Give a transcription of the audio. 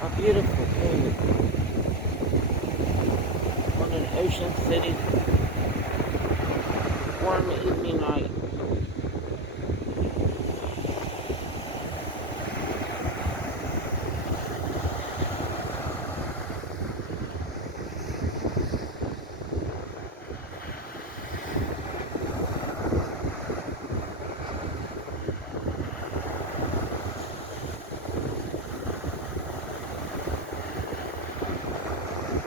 A beautiful day on an ocean city, warm evening night.